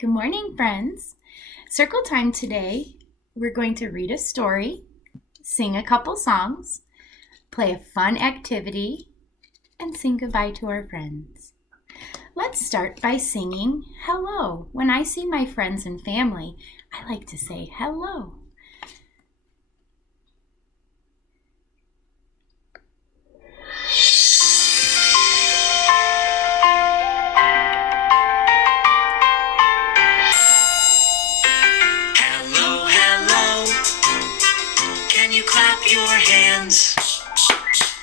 Good morning, friends. Circle time today. We're going to read a story, sing a couple songs, play a fun activity, and sing goodbye to our friends. Let's start by singing hello. When I see my friends and family, I like to say hello. Hello, hello. Can you clap your hands?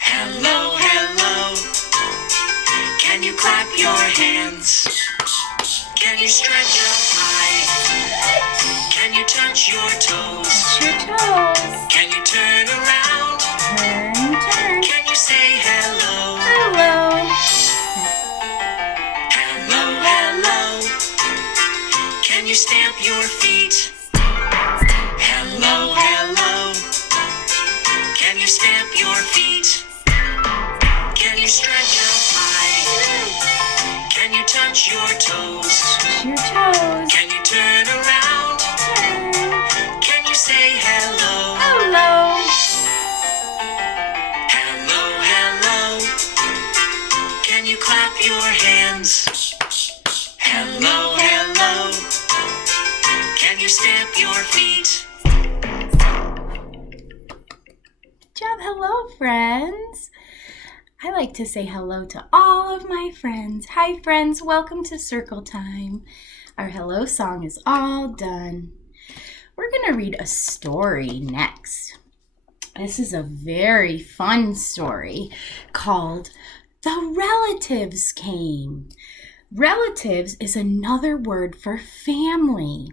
Hello, hello. Can you clap your hands? Can you stretch up high? Can you touch your toes? Touch your toes. Can you turn around? Turn. Can you say hello? Hello. Hello, hello. Can you stamp your feet? Hello, hello. Can you stamp your feet? Can you stretch up high? Can you touch your toes? Touch your toes. Can you turn around? Turn. Can you say hello? Hello. Hello, hello. Can you clap your hands? Hello, hello. Can you stamp your feet? Good job. Hello, friends. I like to say hello to all of my friends. Hi, friends. Welcome to Circle Time. Our hello song is all done. We're going to read a story next. This is a very fun story called The Relatives Came. Relatives is another word for family.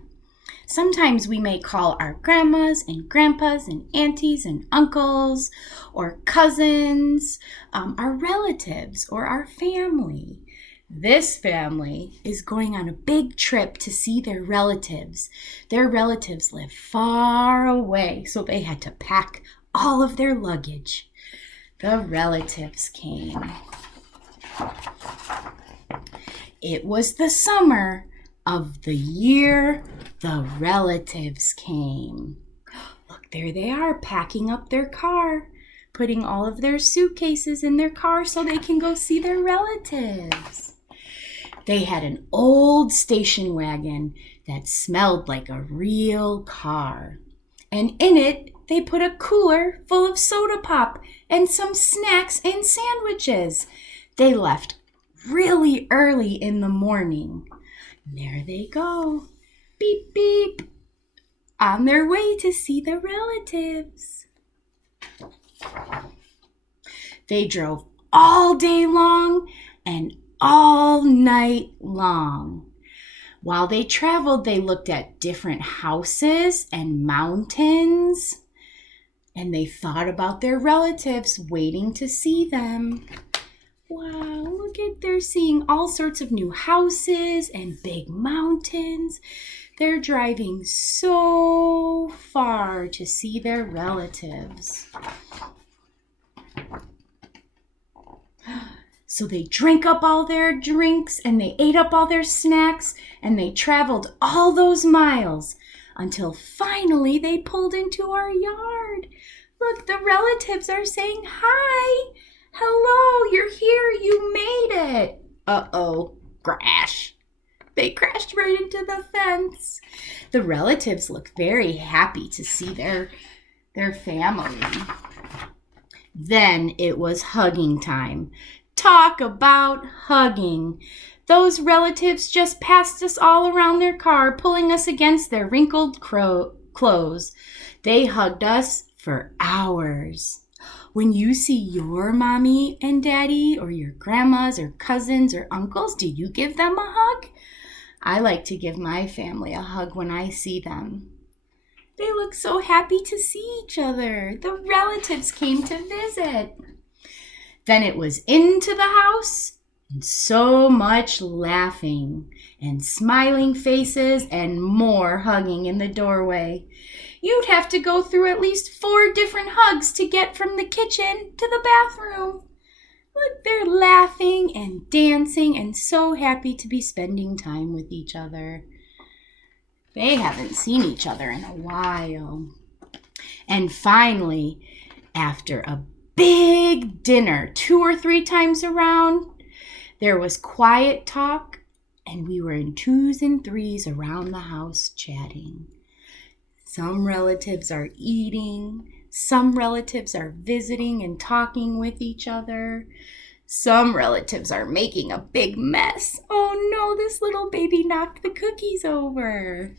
Sometimes we may call our grandmas and grandpas and aunties and uncles or cousins our relatives or our family. This family is going on a big trip to see their relatives. Their relatives live far away, so they had to pack all of their luggage. The relatives came. It was the summer of the year the relatives came. Look, there they are, packing up their car, putting all of their suitcases in their car so they can go see their relatives. They had an old station wagon that smelled like a real car. And in it, they put a cooler full of soda pop and some snacks and sandwiches. They left really early in the morning. There they go. Beep, beep. On their way to see the relatives. They drove all day long and all night long. While they traveled, they looked at different houses and mountains, and they thought about their relatives waiting to see them. Wow, look at, they're seeing all sorts of new houses and big mountains. They're driving so far to see their relatives. So they drank up all their drinks and they ate up all their snacks and they traveled all those miles until finally they pulled into our yard. Look, the relatives are saying hi. Hello, you're here. You made it. Uh-oh, crash. They crashed right into the fence. The relatives look very happy to see their family. Then it was hugging time. Talk about hugging. Those relatives just passed us all around their car, pulling us against their wrinkled clothes. They hugged us for hours. When you see your mommy and daddy or your grandmas or cousins or uncles, do you give them a hug? I like to give my family a hug when I see them. They look so happy to see each other. The relatives came to visit. Then it was into the house and so much laughing and smiling faces and more hugging in the doorway. You'd have to go through at least 4 different hugs to get from the kitchen to the bathroom. Look, they're laughing and dancing and so happy to be spending time with each other. They haven't seen each other in a while. And finally, after a big dinner 2 or 3 times around, there was quiet talk, and we were in 2s and 3s around the house chatting. Some relatives are eating. Some relatives are visiting and talking with each other. Some relatives are making a big mess. Oh no, this little baby knocked the cookies over.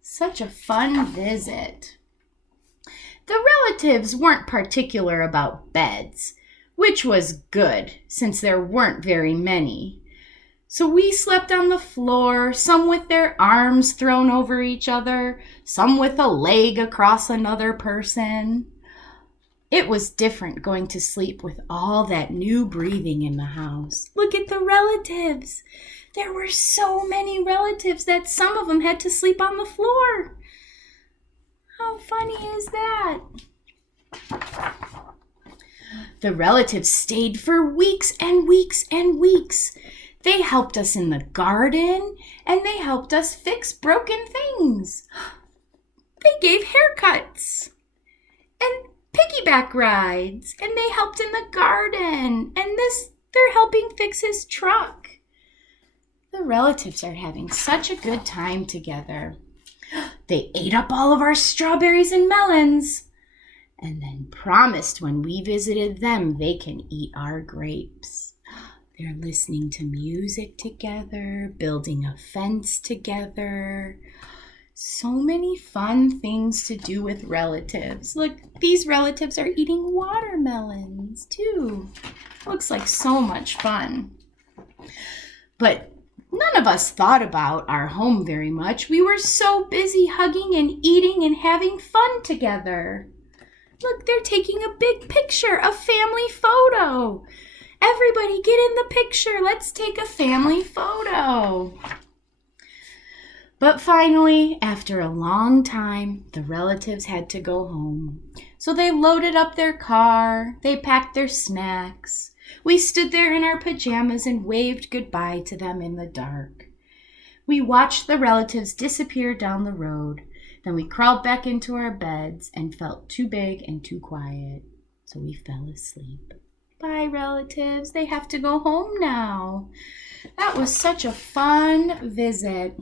Such a fun visit. The relatives weren't particular about beds, which was good since there weren't very many. So we slept on the floor, some with their arms thrown over each other, some with a leg across another person. It was different going to sleep with all that new breathing in the house. Look at the relatives. There were so many relatives that some of them had to sleep on the floor. How funny is that? The relatives stayed for weeks and weeks and weeks. They helped us in the garden, and they helped us fix broken things. They gave haircuts and piggyback rides, and they helped in the garden, and they're helping fix his truck. The relatives are having such a good time together. They ate up all of our strawberries and melons, and then promised when we visited them they can eat our grapes. They're listening to music together, building a fence together. So many fun things to do with relatives. Look, these relatives are eating watermelons too. Looks like so much fun. But none of us thought about our home very much. We were so busy hugging and eating and having fun together. Look, they're taking a big picture, a family photo. Everybody get in the picture. Let's take a family photo. But finally, after a long time, the relatives had to go home. So they loaded up their car. They packed their snacks. We stood there in our pajamas and waved goodbye to them in the dark. We watched the relatives disappear down the road. Then we crawled back into our beds and felt too big and too quiet. So we fell asleep. Bye, relatives. They have to go home now. That was such a fun visit.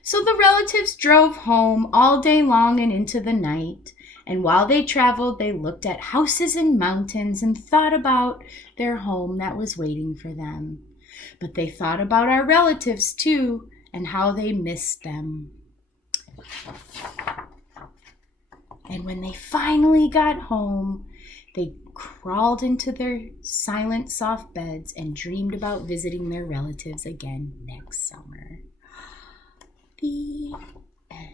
So the relatives drove home all day long and into the night. And while they traveled, they looked at houses and mountains and thought about their home that was waiting for them. But they thought about our relatives too and how they missed them. And when they finally got home, they crawled into their silent, soft beds and dreamed about visiting their relatives again next summer. The end.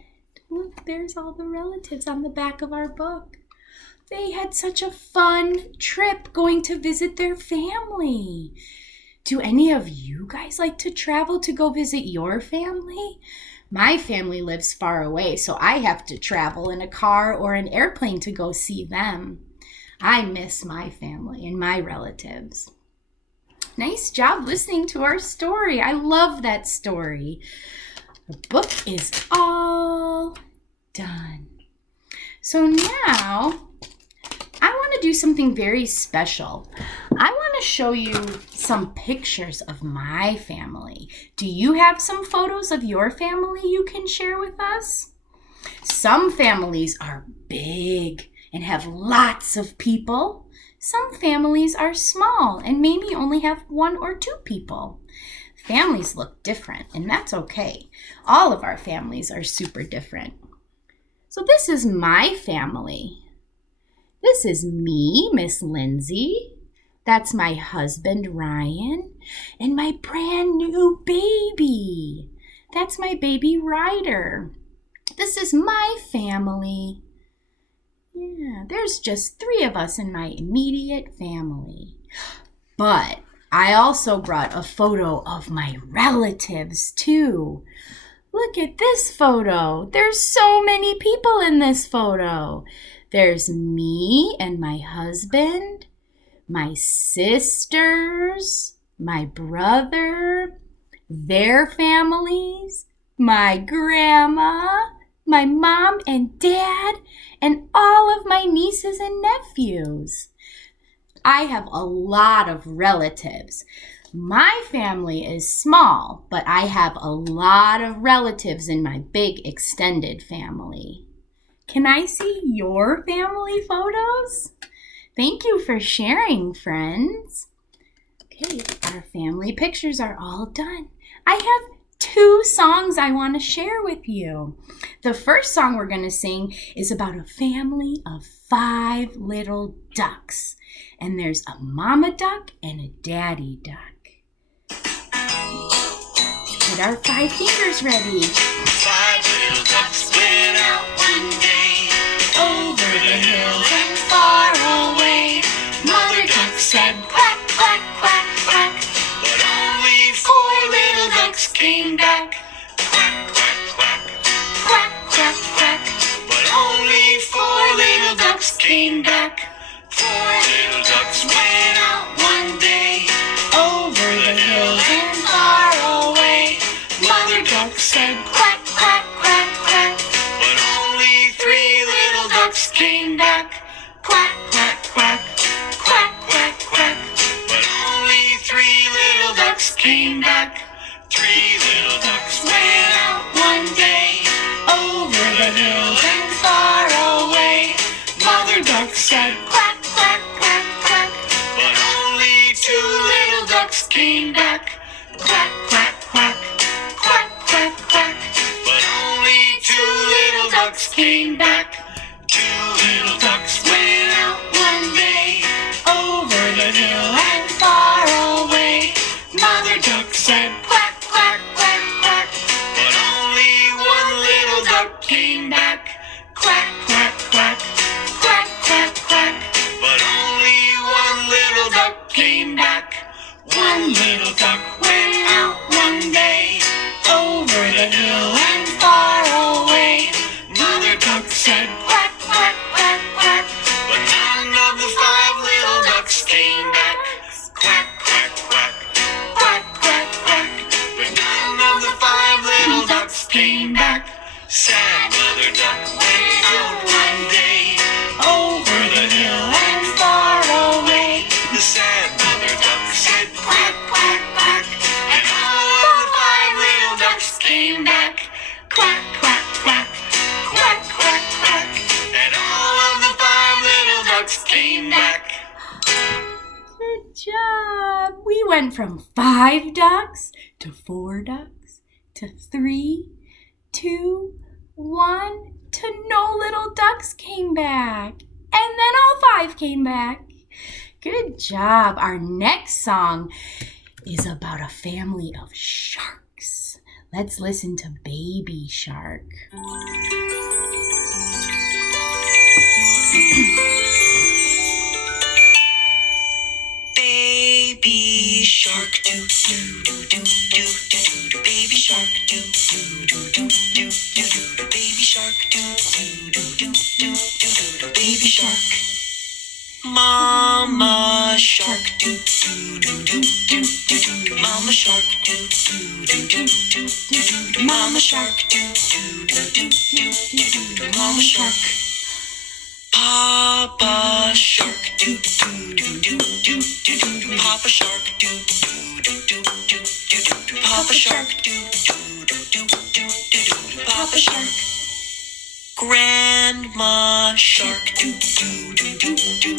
Look, there's all the relatives on the back of our book. They had such a fun trip going to visit their family. Do any of you guys like to travel to go visit your family? My family lives far away, so I have to travel in a car or an airplane to go see them. I miss my family and my relatives. Nice job listening to our story. I love that story. The book is all done. So now I want to do something very special. I want to show you some pictures of my family. Do you have some photos of your family you can share with us? Some families are big and have lots of people. Some families are small and maybe only have 1 or 2 people. Families look different, and that's okay. All of our families are super different. So this is my family. This is me, Miss Lindsay. That's my husband, Ryan, and my brand new baby. That's my baby, Ryder. This is my family. Yeah, there's just 3 of us in my immediate family. But I also brought a photo of my relatives too. Look at this photo. There's so many people in this photo. There's me and my husband, my sisters, my brother, their families, my grandma, my mom and dad, and all of my nieces and nephews. I have a lot of relatives. My family is small, but I have a lot of relatives in my big extended family. Can I see your family photos? Thank you for sharing, friends. Okay, our family pictures are all done. I have 2 songs I want to share with you. The first song we're going to sing is about a family of 5 little ducks. And there's a mama duck and a daddy duck. Get our 5 fingers ready. 5 little ducks went out one day, Over the hills and far away. Mother duck said quack, quack, quack, quack, but only 4 little ducks came back. Quack, quack, quack, Quack, quack, quack. but only 4 little ducks came back. 4 little ducks went out one day, Over the hills and far away. Mother duck said quack, quack, quack, quack, but only 3 little ducks came back. Quack, quack, quack, quack, quack, quack, but only 3 little ducks came back. 3 little ducks went out one day, Over the hills and far away. Mother duck said quack, quack, quack, quack, but only 2 little ducks came back. Quack, quack, quack, quack, quack, quack, but only 2 little ducks came back. 2 little ducks went out one day, over the hill and far away. Mother duck said quack, quack, quack, quack, but only 1 little duck came back. Quack, quack, quack, quack, quack, quack, but only 1 little duck came back. 1 little duck went out one day, over the hill and far away. Mother duck said quack, quack, quack, quack, but none of the 5 little ducks came back. Quack, quack, quack, quack, quack, quack, but none of the 5 little ducks came back. Sad mother duck went out one day, over the hill and far away. The sad mother duck said quack, quack, quack, and all of the 5 little ducks came back. Quack, quack, quack, quack, quack, quack, and all of the 5 little ducks came back. Good job. We went from 5 ducks to 4 ducks to 3, 2, 1 to no little ducks came back. And then all 5 came back. Good job. Our next song is about a family of sharks. Let's listen to Baby Shark. Baby shark, do do do do do do do. Baby shark, do do do do do do do. Baby shark, do do do do do do do. Baby shark. Mama shark, do do do do do do do. Mama shark, do do do do do do do. Mama shark, do do do do do do do. Mama shark. Papa shark, do do do do do do do. Papa shark, do do do do do do do. Papa shark, do do do do do do. Papa shark. Grandma shark, do do do do do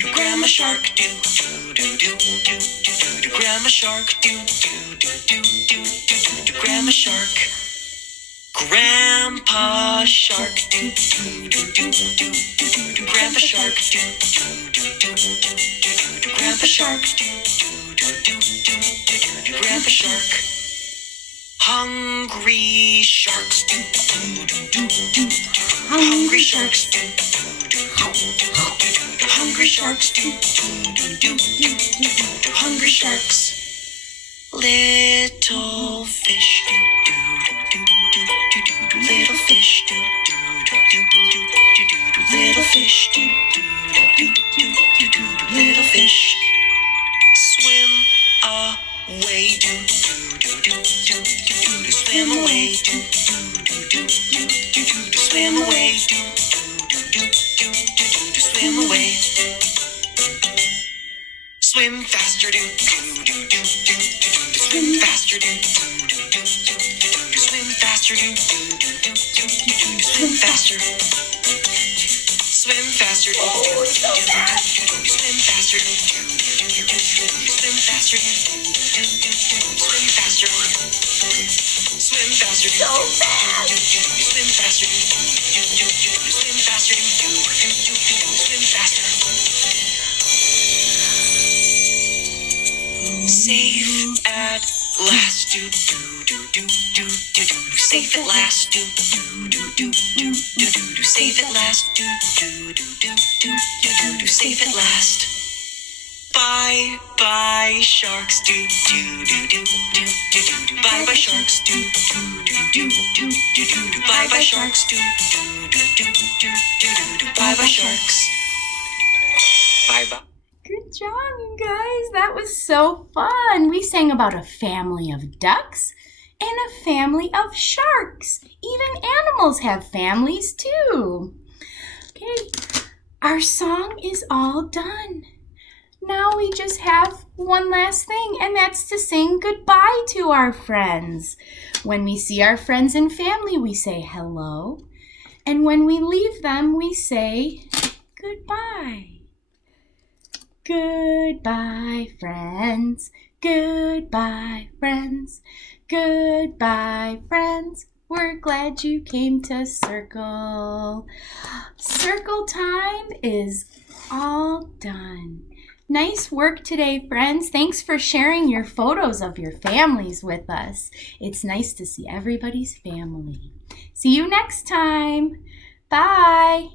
do. Grandma shark, do do do do do do. Grandma shark, do do do do do do. Grandma shark. Grandpa shark, do do do do do do. Grandpa shark, do do do do do do. Grandpa shark, do do do do do do. Grandpa shark. Hungry sharks, do do do do do do. Hungry sharks, do do do do do do. Hungry sharks, do do do do do do. Hungry sharks. Little fish, do do do do do do. Little fish, do do do do do do. Little fish, do do do do do do. Little fish. Swim away, do do do swim away, swim away, swim away. Swim faster, swim faster, swim faster, swim faster. Swim faster, swim faster, swim faster, swim faster, swim faster, so fast. Swim faster, swim faster, swim faster. Safe at last, safe at last, safe at last, safe at last. Bye bye sharks, bye bye sharks, bye bye sharks, bye bye sharks, bye bye. Good job, you guys. That was so fun. We sang about a family of ducks and a family of sharks. Even animals have families too. Okay, our song is all done. Now we just have one last thing, and that's to sing goodbye to our friends. When we see our friends and family, we say hello. And when we leave them, we say goodbye. Goodbye, friends. Goodbye, friends. Goodbye, friends. We're glad you came to Circle. Circle time is all done. Nice work today, friends. Thanks for sharing your photos of your families with us. It's nice to see everybody's family. See you next time. Bye.